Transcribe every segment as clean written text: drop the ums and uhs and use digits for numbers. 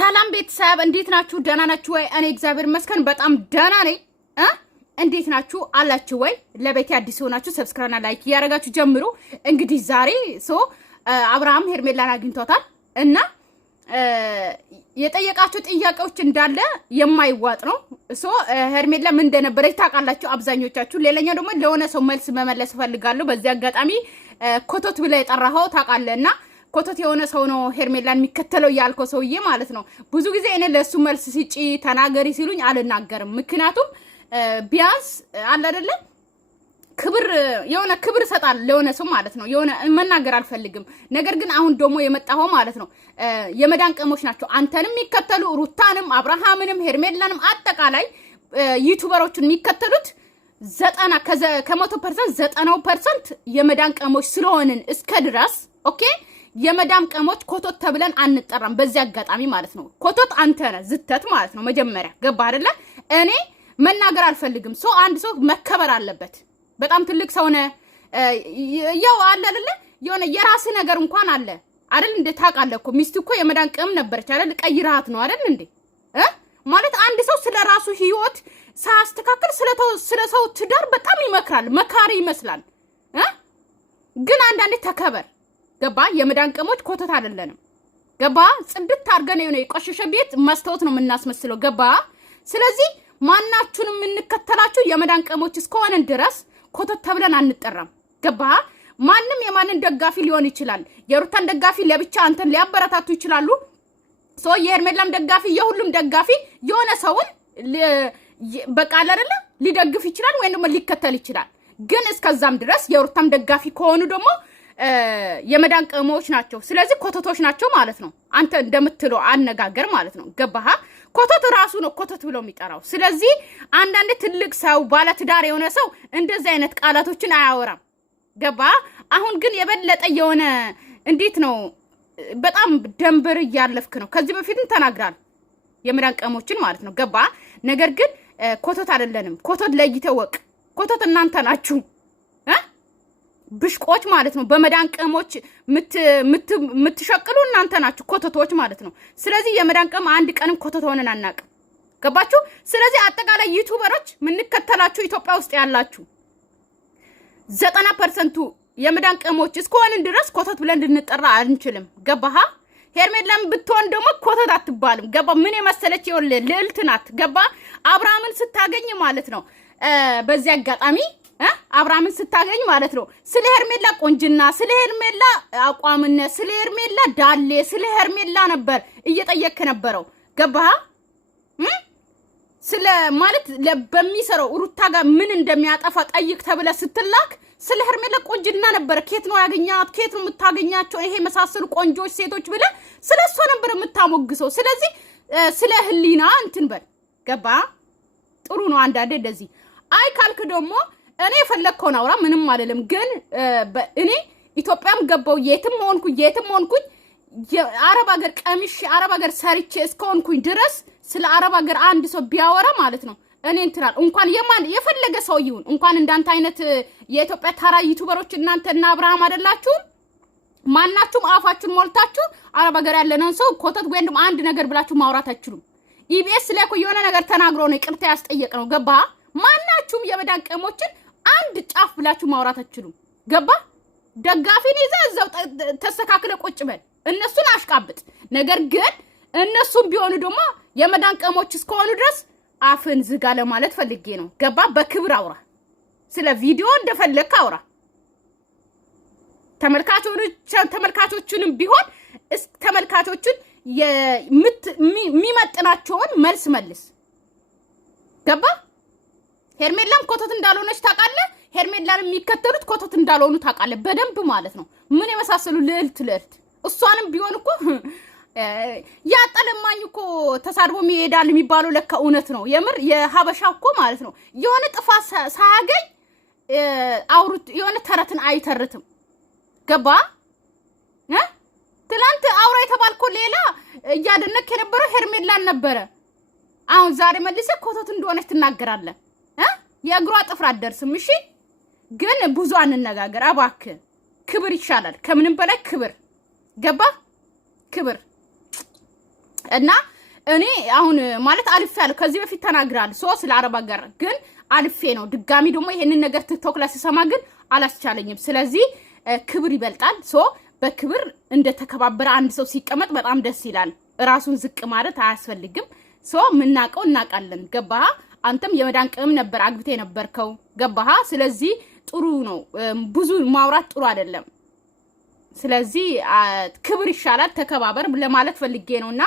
ሰላም ቤተሰብ እንዴት ናችሁ? ደህና ናችሁ ወይ? እኔ እግዚአብሔር ይመስገን በጣም ደህና ነኝ። እንዴት ናችሁ አላችሁ ወይ? ለቤቴ አዲስ ሆናችሁ ሰብስክራይብ እና ላይክ ያደርጋችሁ ጀምሩ። እንግዲህ ዛሬ አብርሃም ሄርሜላን አግኝቷታል እና የጠየቃችሁ ጥያቄዎች እንዳለ የማይዋጥ ነው። ሄርሜላ ምን እንደነበረች ታውቃላችሁ አብዛኞቻችሁ። ሌላኛው ደግሞ ለሆነ ሰው መልስ መመለስ ፈልጋለሁ። በዚህ አጋጣሚ ኮቶት ብለ የጠራኸው ታውቃለህና ኮቶት የሆነ ሰው ነው ሄርሜላን የሚከተለው ያልከው ሰውዬ ማለት ነው። ብዙ ጊዜ እኔ ለሱ መልስ ሲጪ ተናገሪ ሲሉኝ አልናገርም። ምክንያቱም ቢያንስ አለ አይደለ ክብር የሆነ ክብር ሰጣል ለሆነ ሰው ማለት ነው። የሆነ መናገር አልፈልግም። ነገር ግን አሁን ደግሞ የመጣው ማለት ነው የመዳን ቀሞች ናቸው አንተንም የሚከተሉ ሩታንም አብርሃምንም ሄርሜላንም አጠቃላይ ዩቲዩበሮችን የሚከተሉት 90% 90% የመዳን ቀሞች ስለሆንን እስከ ድረስ ኦኬ የመዳም ቀሞች ኮቶት ተብለን አንጠራም። በዚህ አጋጣሚ ማለት ነው ኮቶት አንተ ነህ ዝተት ማለት ነው። መጀመሪያ ገባ አይደለ? እኔ መናገር አልፈልግም። አንድ ሰው መከበር አለበት። በጣም ትልቅ ሰው ነህ። ያው አለ አይደለ የሆነ የራስ ነገር እንኳን አለ አይደል? እንደ ታውቃለህ እኮ ሚስት እኮ የመዳን ቀም ነበረች አይደል? ቀይራት ነው አይደል እንዴ? ማለት አንድ ሰው ስለራሱ ህይወት ሳያስተካክል ስለ ሰው ትዳር በጣም ይመክራል። መካሪ ይመስላል። ግን አንዳንዴ ተከበር። ገባ? የመዳን ቀሞች ኮተት አይደለንም። ገባ? ጽድት አድርገን የሆነ የቆሸሸ ቤት ማስተውት ነው የምናስመስለው። ገባ? ስለዚህ ማናችሁንም የምንከተላችሁ የመዳን ቀሞች እስከሆነን ድረስ ኮተት ተብለን አንጠራም። ገባ? ማንም የማንን ደጋፊ ሊሆን ይችላል። የሩታን ደጋፊ ለብቻ አንተን ሊያበረታቱ ይችላሉ። የሄርሜላም ደጋፊ የሁሉም ደጋፊ የሆነ ሰውን በቃ አይደለ ሊደግፍ ይችላል ወይም ደግሞ ሊከተል ይችላል። ግን እስከዛም ድረስ የሩታም ደጋፊ ከሆኑ ደግሞ የመዳን ቀሞች ናቸው። ስለዚህ ኮተቶች ናቸው ማለት ነው። አንተ እንደምትለው አነጋገር ማለት ነው። ገባህ? ኮተት ራሱ ነው ኮተት ብሎ የሚጠራው። ስለዚህ አንዳንዴ ትልቅ ሰው ባለትዳር የሆነ ሰው እንደዚህ አይነት ቃላቶችን አያወራም። ገባህ? አሁን ግን የበለጠ የሆነ እንዴት ነው በጣም ደንበር እያለፍክ ነው። ከዚህ በፊትም ተናግራል የመዳን ቀሞችን ማለት ነው። ገባህ? ነገር ግን ኮተት አይደለንም። ኮተት ለይተህ ወቅ። ኮተት እናንተ ናችሁ ብሽቆች ማለት ነው። በመዳን ቀሞች ምትሸቅሉ እናንተ ናችሁ ኮተቶች ማለት ነው። ስለዚህ የመዳን ቀም አንድ ቀንም ኮተት ሆነን አናውቅም። ገባችሁ? ስለዚህ አጠቃላይ ዩቲዩበሮች ምንከተላችሁ ኢትዮጵያ ውስጥ ያላችሁ 90% የመዳን ቀሞች እስከሆንን ድረስ ኮተት ብለን ልንጠራ አንችልም። ገባህ? ሄርሜላም ብትሆን ደግሞ ኮተት አትባልም። ገባ? ምን የመሰለች ይወለ ልዕልት ናት። ገባ? አብርሃምን ስታገኝ ማለት ነው በዚህ አጋጣሚ አብርሃምን ስታገኝ ማለት ነው ስለ ሄርሜላ ቆንጅና፣ ስለ ሄርሜላ አቋምነት፣ ስለ ሄርሜላ ዳሌ፣ ስለ ሄርሜላ ነበር እየጠየክ ነበረው። ገባህ? ስለ ማለት በሚሰራው ሩታ ጋር ምን እንደሚያጠፋ ጠይቅ ተብለ ስትላክ ስለ ሄርሜላ ቆንጅና ነበር። ኬት ነው ያገኛት? ኬት ነው የምታገኛቸው? ይሄ መሳሰሉ ቆንጆች ሴቶች ብለ ስለሷ ነበር የምታሞግሰው። ስለዚህ ስለ ህሊና እንትን በል። ገባህ? ጥሩ ነው አንዳንዴ እንደዚህ። አይ ካልክ ደግሞ እኔ ፈለግከውን አውራ፣ ምንም አይደለም። ግን እኔ ኢትዮጵያም ገባው የትም ሆንኩኝ አረብ ሀገር ቀሚሽ አረብ ሀገር ሰርቼ እስከሆንኩኝ ድረስ ስለ አረብ ሀገር አንድ ሰው ቢያወራ ማለት ነው እኔ እንትናል እንኳን የፈለገ ሰው ይሁን እንኳን እንዳንተ አይነት የኢትዮጵያ ተራ ዩቲዩበሮች እናንተና አብርሃም አይደላችሁ ማናችሁም አፋችሁን ሞልታችሁ አረብ ሀገር ያለነን ሰው ኮተት ወይንም አንድ ነገር ብላችሁ ማውራት አትችሉም። ኢቢኤስ ላይ እኮ የሆነ ነገር ተናግሮ ነው ይቅርታ ያስጠየቅ ነው። ገባ? ማናችሁም የመዳን ቀሞችን አንድ ጫፍ ብላችሁ ማውራት አትችሉም። ገባ? ደጋፊን ይዘህ እዛው ተስተካክለ ቁጭ በል፣ እነሱን አሽቃብጥ። ነገር ግን እነሱም ቢሆኑ ደግሞ የመዳን ቀሞች እስከሆኑ ድረስ አፍን ዝጋ ለማለት ፈልጌ ነው። ገባ? በክብር አውራ። ስለ ቪዲዮ እንደፈለክ አውራ። ተመልካቾቹንም ቢሆን ተመልካቾቹን የሚመጥናቸውን መልስ መልስ። ገባ? ሄርሜላም ኮተት እንዳልሆነች ታውቃለህ። ሄርሜላን የሚከተሉት ኮተት እንዳልሆኑ ታውቃለህ በደንብ ማለት ነው። ምን የመሳሰሉ ልዕልት እሷንም ቢሆን እኮ ያጠለማኝ እኮ ተሳድቦ ይሄዳል የሚባለው ለካ እውነት ነው። የምር የሀበሻ እኮ ማለት ነው የሆነ ጥፋት ሳያገኝ አውሩት የሆነ ተረትን አይተርትም። ገባ? ትላንት አውራ የተባልኮ ሌላ እያደነክ የነበረው ሄርሜላን ነበረ። አሁን ዛሬ መልሰ ኮተት እንደሆነች ትናገራለህ። የእግሯ ጥፍር አትደርስም። እሺ ግን ብዙ አንነጋገር እባክህ። ክብር ይሻላል ከምንም በላይ ክብር። ገባ? ክብር እና እኔ አሁን ማለት አልፌ ያለው ከዚህ በፊት ተናግራል ሶ ስለ አረብ ሀገር ግን አልፌ ነው ድጋሚ ደግሞ ይሄንን ነገር ቲክቶክ ላይ ሲሰማ ግን አላስቻለኝም ስለዚህ ክብር ይበልጣል ሶ በክብር እንደተከባበረ አንድ ሰው ሲቀመጥ በጣም ደስ ይላል ራሱን ዝቅ ማለት አያስፈልግም ሶ ምናቀው እናቃለን ገባህ አንተም የመዳን ቅም ነበር አግብቴ ነበርከው ገባህ ስለዚህ ጥሩ ነው ብዙ ማውራት ጥሩ አይደለም ስለዚህ ክብር ይሻላል ተከባበር ለማለት ፈልጌ ነውና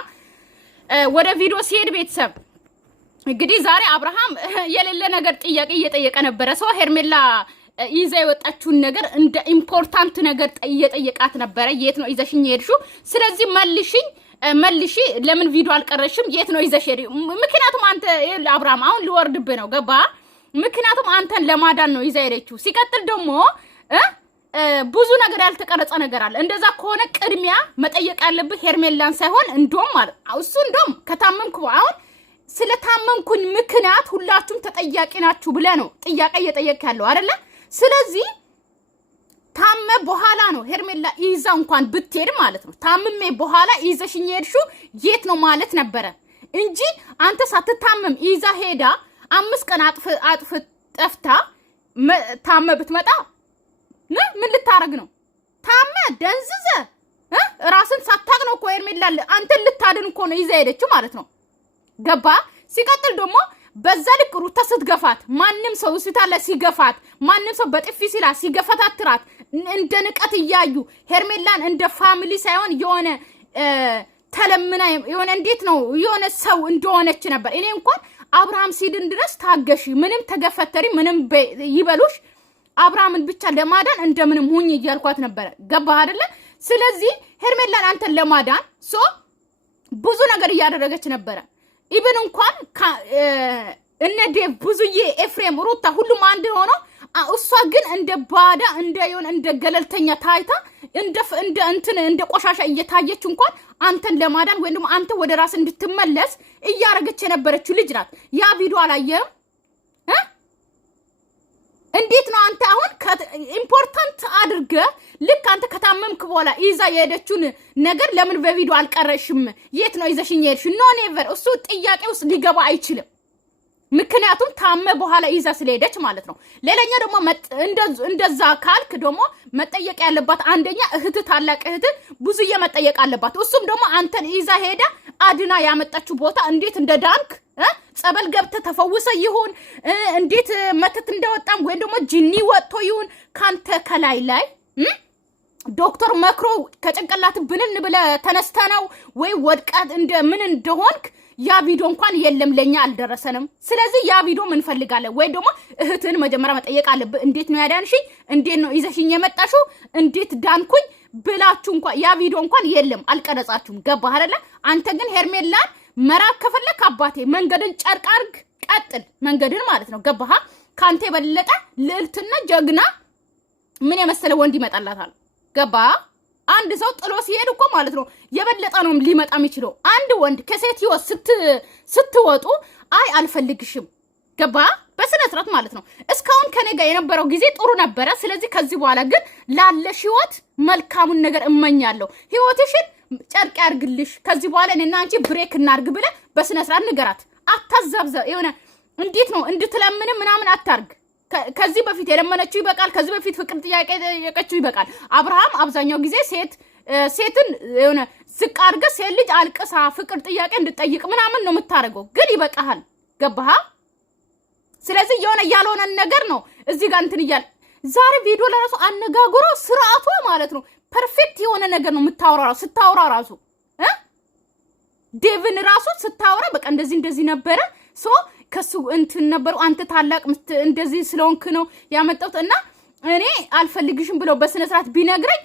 ወደ ቪዲዮ ሲሄድ ቤተሰብ እንግዲህ ዛሬ አብርሃም የሌለ ነገር ጥያቄ እየጠየቀ ነበር ሰው ሄርሜላ ይዛ የወጣችውን ነገር እንደ ኢምፖርታንት ነገር እየጠየቃት ነበር የት ነው ይዘሽኝ ሄድሽው ስለዚህ መልሺ ለምን ቪዲዮ አልቀረሽም የት ነው ይዘሽ ሄድ ምክንያቱም አንተ አብርሃም አሁን ሊወርድብህ ነው ገባ ምክንያቱም አንተን ለማዳን ነው ይዛ ሄደችው ሲቀጥል ደግሞ ብዙ ነገር ያልተቀረጸ ነገር አለ እንደዛ ከሆነ ቅድሚያ መጠየቅ ያለብህ ሄርሜላን ሳይሆን እንደውም ማለት እሱ እንደውም ከታመምኩ አሁን ስለታመምኩኝ ምክንያት ሁላችሁም ተጠያቂ ናችሁ ብለ ነው ጥያቄ እየጠየቅ ያለው አይደለ ስለዚህ ታመ በኋላ ነው ሄርሜላ ይዛ እንኳን ብትሄድ ማለት ነው ታመሜ በኋላ ይዘሽኝ ሄድሹ የት ነው ማለት ነበረ እንጂ አንተ ሳትታመም ይዛ ሄዳ 5 ቀን አጥፍ ጠፍታ ታመ ብትመጣ ምን ልታረግ ነው ታመ ደንዝዘ ራስን ሳታቅ ነው እኮ ሄርሜላ አንተን ልታድን እኮ ነው ይዛ ሄደችው ማለት ነው ገባ ሲቀጥል ደግሞ በዛ ልክ ሩታ ስትገፋት ማንንም ሰው ሲታለ ሲገፋት ማንንም ሰው በጥፊ ሲላ ሲገፈታትራት እንደ ንቀት ይያዩ ሄርሜላን እንደ ፋሚሊ ሳይሆን የሆነ ተለምና የሆነ እንዴት ነው የሆነ ሰው እንደሆነች ነበር እኔ እንኳን አብርሃም ሲድን ድረስ ታገሺ ምንም ተገፈተሪ ምንም ይበሉሽ አብርሃምን ብቻ ለማዳን እንደምንም ሁኝ ይያልኳት ነበር ገባህ አይደለ ስለዚህ ሄርሜላን አንተን ለማዳን ሶ ብዙ ነገር ያደረገች ነበር ኢብን እንኳን እነ ዴቭ ብዙዬ ኤፍሬም ሩታ ሁሉም አንድ ሆኖ እሷ ግን እንደ ባዳ እንደ ገለልተኛ ታይታ እንደ ቆሻሻ እየታየች እንኳን አንተን ለማዳን ወይ ደግሞ አንተ ወደ ራስ እንድትመለስ እያረገች የነበረችው ልጅ ናት ያ ቪዲዮ አላየም እንዴት ነው አንተ አሁን ኢምፖርታንት አድርገ ልክ አንተ ከታመምክ በኋላ ይዛ የሄደችውን ነገር ለምን በቪዲዮ አልቀረሽም የት ነው ይዘሽኝ ሄድሽ ኖ ኔቨር እሱ ጥያቄው ሊገባ አይችልም ምክንያቱም ታመ በኋላ ይዛ ስለሄደች ማለት ነው ሌላኛ ደግሞ እንደዛ ካልክ ደግሞ መጠየቅ ያለባት አንደኛ እህት ታላቅ እህት ብዙ የመጠየቅ አለባት እሱም ደግሞ አንተን ይዛ ሄዳ አድና ያመጣችው ቦታ እንዴት እንደዳንክ ጸበል ገብተ ተፈውሰ ይሁን እንዴት መተት እንደወጣም ወይ ደግሞ ጂኒ ወጥቶ ይሁን ካንተ ከላይ ዶክተር መክሮ ከጭንቅላት ብንን ብለ ተነስተናው ወይ ወድቃት ምን እንደሆንክ ያ ቪዲዮ እንኳን የለም ለኛ አልደረሰንም ስለዚህ ያ ቪዲዮ ምን ፈልጋለህ ወይ ደግሞ እህትን መጀመሪያ መጠየቅ አለብህ እንዴት ነው ያዳንሽኝ እንዴት ነው ይዘሽኝ የመጣሽው እንዴት ዳንኩኝ ብላችሁ እንኳን ያ ቪዲዮ እንኳን የለም አልቀረጻችሁም ገባህ አይደለ አንተ ግን ሄርሜላን መራብ ከፈለክ አባቴ መንገድን ጨርቅ አርግ ቀጥል መንገድን ማለት ነው ገባህ ካንተ የበለጠ ልዕልትና ጀግና ምን የመሰለ ወንድ ይመጣላታል ገባህ አንድ ሰው ጥሎ ሲሄድ እኮ ማለት ነው የበለጠ ነው ሊመጣ የሚችለው አንድ ወንድ ከሴት ህይወት ስትወጡ አይ አልፈልግሽም ገባ በስነ ስርዓት ማለት ነው እስካሁን ከኔ ጋር የነበረው ጊዜ ጥሩ ነበረ ስለዚህ ከዚህ በኋላ ግን ላለሽ ህይወት መልካሙን ነገር እመኛለሁ ህይወትሽን ጨርቅ ያርግልሽ ከዚህ በኋላ እኔና አንቺ ብሬክ እናርግ ብለ በስነ ስርዓት ንገራት አታዛብዘ የሆነ እንዴት ነው እንድትለምን ምናምን አታርግ ከዚህ በፊት የለመነችው ይበቃል ከዚህ በፊት ፍቅር ጥያቄ የቀችው ይበቃል አብርሃም አብዛኛው ጊዜ ሴትን የሆነ ዝቅ አድርገ ሴት ልጅ አልቅሳ ፍቅር ጥያቄ እንድጠይቅ ምናምን ነው የምታረገው ግን ይበቃሃል ገባህ ስለዚህ የሆነ ያልሆነ ነገር ነው እዚህ ጋር እንትን ይያል ዛሬ ቪዲዮ ለራሱ አነጋግሮ ስርዓቷ ማለት ነው ፐርፌክት የሆነ ነገር ነው የምታወራው ስታወራ ራሱ ዴቭን ራሱ ስታወራ በቃ እንደዚህ ነበረ ሶ ከሱ እንትን ነበሩ አንተ ታላቅ እንደዚህ ስለሆንክ ነው ያመጣሁት እና እኔ አልፈልግሽም ብለው በስነ ስርዓት ቢነግረኝ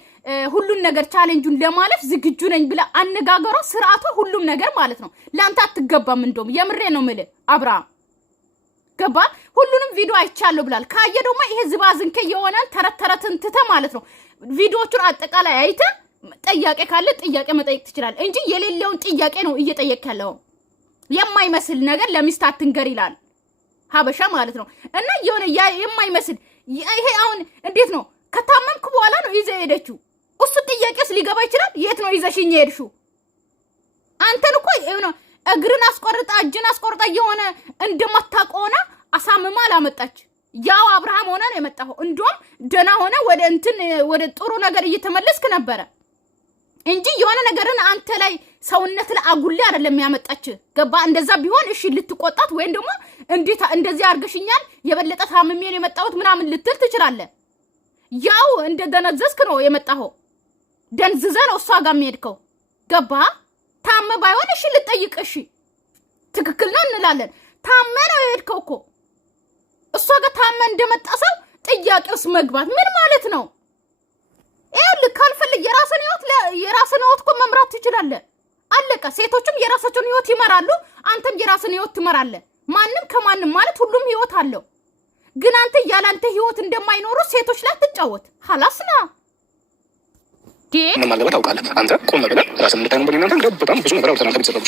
ሁሉን ነገር ቻሌንጁን ለማለፍ ዝግጁ ነኝ ብለ አነጋገሯ ስርዓቷ ሁሉም ነገር ማለት ነው ላንተ አትገባም እንደውም የምሬ ነው ምለ አብርሃም ገባ ሁሉንም ቪዲዮ አይቻለሁ ብላል ካየ ደግሞ ይሄ ዝባዝንከ የሆነ ተረተረትን ትተ ማለት ነው ቪዲዮቹን አጠቃላይ አይተ ጥያቄ ካለ ጥያቄ መጠየቅ ትችላል እንጂ የሌለውን ጥያቄ ነው እየጠየቅ ያለው የማይመስል ነገር ለሚስት አትንገር ይላል ሀበሻ ማለት ነው እና የሆነ የማይመስል ይሄ አሁን እንዴት ነው ከታመምክ በኋላ ነው ይዘ ሄደችው እሱ ጥያቄስ ሊገባ ይችላል የት ነው ይዘሽኝ ሄድሽው አንተን እኮ እግርን አስቆርጣ እጅን አስቆርጣ የሆነ እንደማታቆና አሳምማ አላመጣች። ያው አብርሃም ሆነ ነው የመጣው። እንደውም ደና ሆነ ወደ ጥሩ ነገር እየተመለስክ ነበር እንጂ የሆነ ነገርን አንተ ላይ ሰውነት ላይ አጉልኝ አይደለም ያመጣች። ገባ? እንደዛ ቢሆን እሺ ልትቆጣት ወይም ደግሞ እንዴት እንደዚህ አርገሽኛል የበለጠ ታምሜ ነው የመጣሁት ምናምን ልትል ትችላለህ። ያው እንደደነዘዝክ ነው የመጣው። ደንዝዘ ነው እሷ ጋር የሚሄድከው። ገባ? ታመ ባይሆን እሺ ልጠይቅ፣ እሺ ትክክል ነው እንላለን። ታመ ነው የሄድከው እኮ እሷ ጋር ታመ እንደመጣ ሰው ጥያቄውስ መግባት ምን ማለት ነው? ይኸውልህ ካልፈልግ የራስን ህይወት እኮ መምራት ትችላለህ። አለቀ። ሴቶችም የራሳቸውን ህይወት ይመራሉ፣ አንተም የራስን ህይወት ትመራለህ። ማንም ከማንም ማለት ሁሉም ህይወት አለው። ግን አንተ ያላንተ ህይወት እንደማይኖሩ ሴቶች ላይ ትጫወት። ሐላስና ምን ማለት ታውቃለህ? አንተ ቆም ብለህ ራስን እንድታየው በእናንተ በጣም ብዙ ነገር አውርተናል። ከቤተሰቦች